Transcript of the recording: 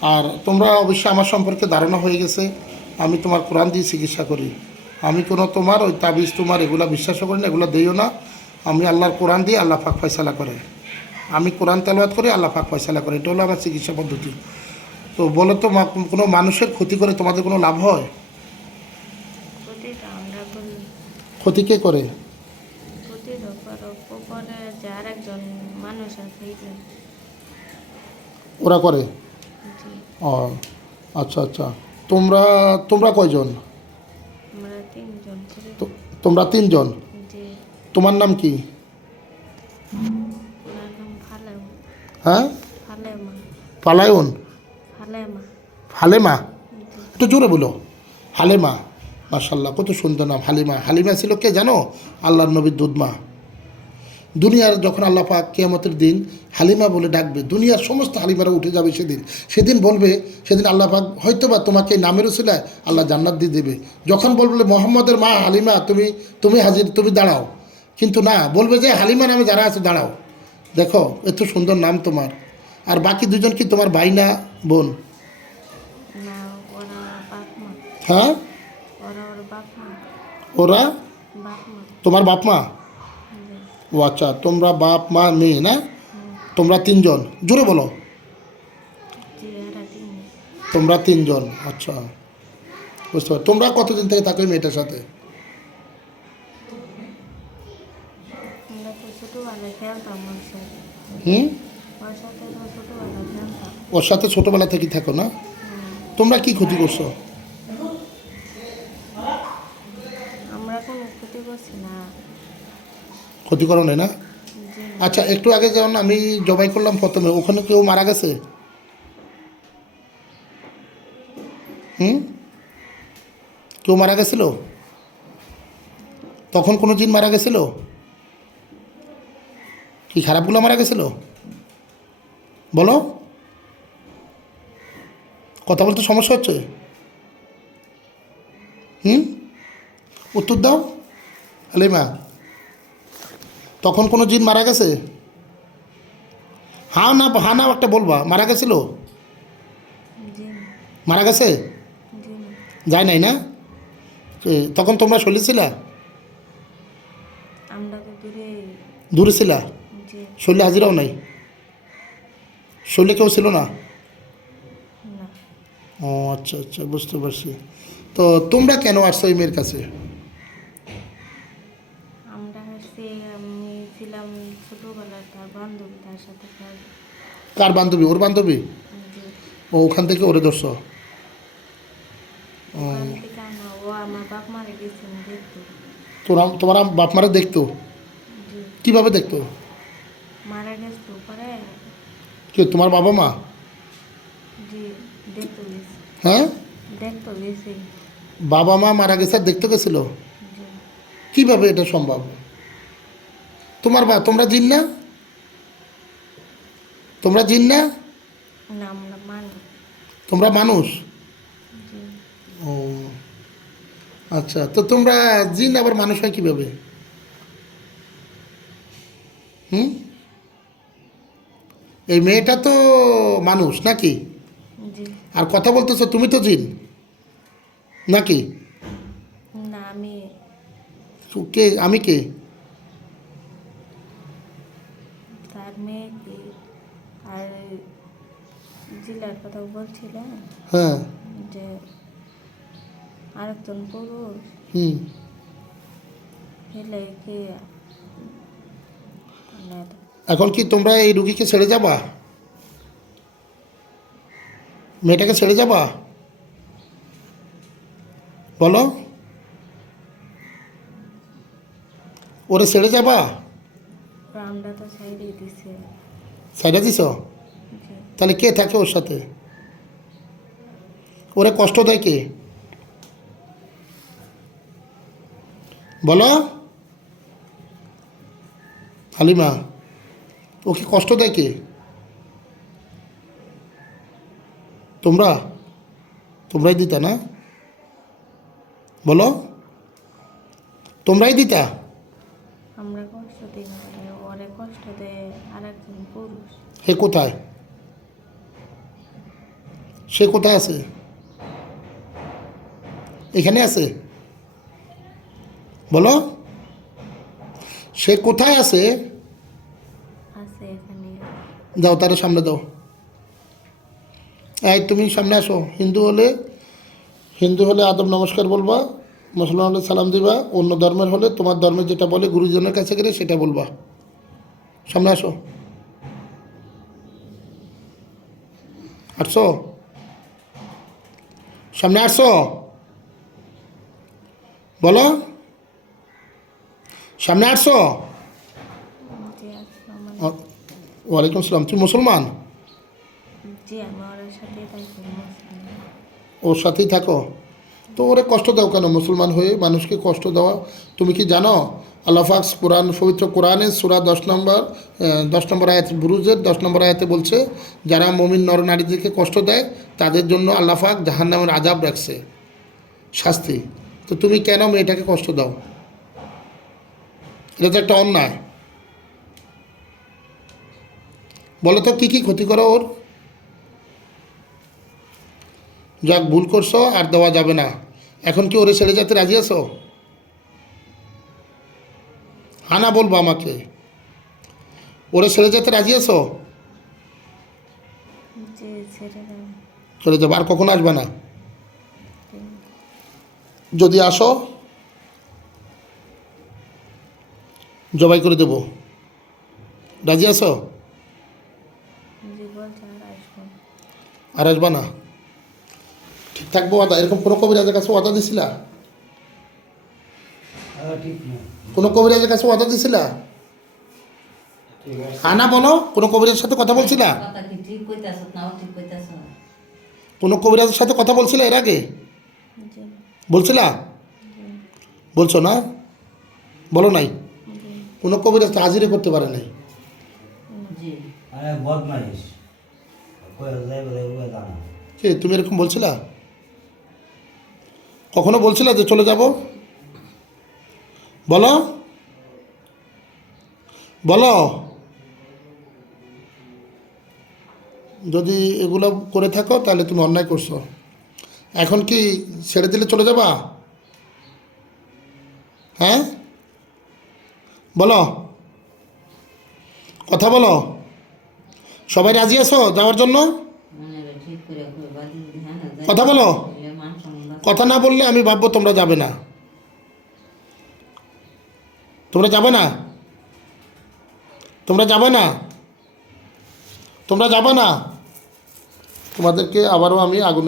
আর তোমরা অবশ্যই আমার সম্পর্কে ধারণা হয়ে গেছে। আমি তোমার কোরআন দিয়ে চিকিৎসা করি। আমি কোনো তোমার ওই তাবিজ তোমার এগুলা বিশ্বাসও করি না এগুলো দিও না। আমি আল্লাহর কোরআন দিয়ে আল্লাহ পাক ফয়সালা করে। আমি কোরআন তেলাওয়াত করি আল্লাহ পাক ফয়সালা করে। এটা হলো আমার চিকিৎসা পদ্ধতি। তো বলো তো কোনো মানুষের ক্ষতি করে তোমাদের কোনো লাভ হয়? ক্ষতি কে করে? ওরা করে? ও আচ্ছা আচ্ছা। তোমরা তোমরা কয়জন? তোমরা তিনজন? তোমার নাম কি? হ্যাঁ? পালায়ন হালেমা একটু জোরে বলো। হালেমা মাশাল্লাহ কত সুন্দর নাম হালিমা হালিমা ছিল কে জানো? আল্লাহর নবীর দুধমা। দুনিয়ার যখন আল্লাহ পাক কেয়ামতের দিন হালিমা বলে ডাকবে দুনিয়ার সমস্ত হালিমারা উঠে যাবে সেদিন। সেদিন বলবে সেদিন আল্লাহ পাক হয়তো বা তোমাকে নামের উসিলায় আল্লাহ জান্নাত দিয়ে দেবে। যখন বলবে মোহাম্মদের মা হালিমা তুমি তুমি হাজির তুমি দাঁড়াও। কিন্তু না বলবে যে হালিমা নামে যারা আছে দাঁড়াও। দেখো এত সুন্দর নাম তোমার। আর বাকি দুজন কি তোমার ভাই না বোন? হ্যাঁ? ওরা তোমার বাপ মা? জি ও আচ্ছা তোমরা বাপ, মা, মেয়ে, না? তোমরা তিনজন। জোরে বলো। তোমরা তিনজন আচ্ছা। বুঝতে পারো তোমরা কতদিন থেকে থাকো মেয়েটার সাথে? হুম? ওর সাথে ছোটোবেলা থেকে থাকো না? তোমরা কি ক্ষতি করছ? আমরা ক্ষতি করছি না। ক্ষতি করো নাই না? আচ্ছা একটু আগে যেমন আমি জবাই করলাম প্রথমে, ওখানে কেউ মারা গেছে? হুম? কেউ মারা গেছিল? তখন কোনো জিন মারা গেছিল? কি খারাপগুলো মারা গেছিল? বলো। কথা বলতে সমস্যা হচ্ছে? হুম? উত্তর দাও। হালিমা তখন কোনো জিন মারা গেছে? হ্যাঁ না হ্যাঁ না একটা বলবা মারা গেছিল? মারা গেছে? যায় নাই না? তখন তোমরা চলেছিলা দূরে। ছিলা? শৈলে হাজিরাও নাই? শৈলে কেউ ছিল না। ও আচ্ছা আচ্ছা বুঝতে পারছি। তো তোমরা কেন আসছো এই মেয়ের কাছে আমরা হচ্ছে আমি ছিলাম ছোটোবেলায় তার বান্ধবী তার সাথে খেল কার বান্ধবী? ওর বান্ধবী? ও ওখান থেকে ওরে ধরছ? তোরা তোমার বাপ মারা দেখতো? কীভাবে দেখতো? মারা গেছে পরে কি তোমার বাবা মা? হ্যাঁ? বাবা মা মারা গেছে আর দেখতে গেছিল? কীভাবে এটা সম্ভব? তোমার বা তোমরা জিন না? তোমরা জিন না? তোমরা মানুষ? ও আচ্ছা তো তোমরা জিন আবার মানুষ হয় কীভাবে? হুম? এই মেয়েটা তো মানুষ নাকি? আর কথা বলতেছো তুমি তো জিন নাকি? না আমি কে আমি কে তার মেয়েকে আর জেলার কথা বলছিলেন হ্যাঁ। যে আরেকজন পুরুষ হুম। হেলে কি মানে এখন কি তোমরা এই রুগীকে ছেড়ে যাবা? মেয়েটাকে ছেড়ে যাবা? বলো। ওরে ছেড়ে যাবা? আমরা তো সাইডে দিছে। সাইডা দিছ? তাহলে কে থাকে ওর সাথে? ওরে কষ্ট দেয় কে? বলো। হালিমা ওকে কষ্ট দেয় কে? তোমরা? তোমরাই দিতা না? বলো। তোমরাই দিতা? আমরা কষ্ট দিই না ওরে কষ্ট দেয় আরেকজন পুরুষ। হে কোথায়? সে কোথায় আছে? এখানে আছে? বলো। সে কোথায় আছে? দাও তার সামনে দাও। এই তুমি সামনে আসো। হিন্দু হলে হিন্দু হলে আদব নমস্কার বলবা মুসলমান হলে সালাম দিবা অন্য ধর্মের হলে তোমার ধর্মের যেটা বলে গুরুজনের কাছে গেলে সেটা বলবা। সামনে আসো। আসছো? সামনে আসছো বলো। সামনে আসছো ওয়ালাইকুম আসসালাম। তুমি মুসলমান? ওর সাথেই থাকো। তো ওরে কষ্ট দাও কেন? মুসলমান হয়ে মানুষকে কষ্ট দেওয়া। তুমি কি জানো? আল্লাহাক্স কোরআন, পবিত্র কোরআনের সুরা দশ নম্বর দশ নম্বর আয়াত, বুরুজের দশ নম্বর আয়াতে বলছে, যারা মমিন নর নারীদেরকে কষ্ট দেয়, তাদের জন্য আল্লাহাক জাহান নামের আজাব রাখছে। শাস্তি। তো তুমি কেন মেয়েটাকে কষ্ট দাও? এটা তো একটা অন্যায়। বলো তো, কী কী ক্ষতি করো ওর? যাক ভুল করছ আর দেওয়া যাবে না। এখন কি ওরে ছেড়ে যেতে রাজি আছো? হানা বলব আমাকে। ওরে ছেড়ে যেতে রাজি আছো? চলে যাব আর কখন আসবে না। যদি আসো জবাই করে দেবো। রাজি আছো? আর আসবা না? ঠিক থাকব ওয়াদা এরকম কোনো কবিরাজের কাছে ওয়াদা দিছিলা? ঠিক না। কোনো কবিরাজের কাছে ওয়াদা দিছিলা? ঠিক আছে হানা বলো কোনো কবিরাজের সাথে কথা বলছিলা? কথা কি ঠিক কইতাছ নাও ঠিক কইতাছ। কোনো কবিরাজের সাথে কথা বলছিলে এর আগে? বলছিলা? বলছো না? বলো নাই। কোনো কবিরাজ হাজিরে করতে পারে নাই। তুমি এরকম বলছিলা? কখনো বলছিলা যে চলে যাব? বলো। বলো। যদি এগুলো করে থাকো তাহলে তুমি অন্যায় করছ। এখন কি ছেড়ে দিলে চলে যাবা? হ্যাঁ? বলো। কথা বলো। সবাই রাজি আছো যাওয়ার জন্য? ধ্যান যায় কথা বলো। কথা না বললে আমি ভাববো তোমরা যাবে না। তোমরা যাবে না? তোমরা যাবে না? তোমরা যাবে না? তোমাদেরকে আবারও আমি আগুন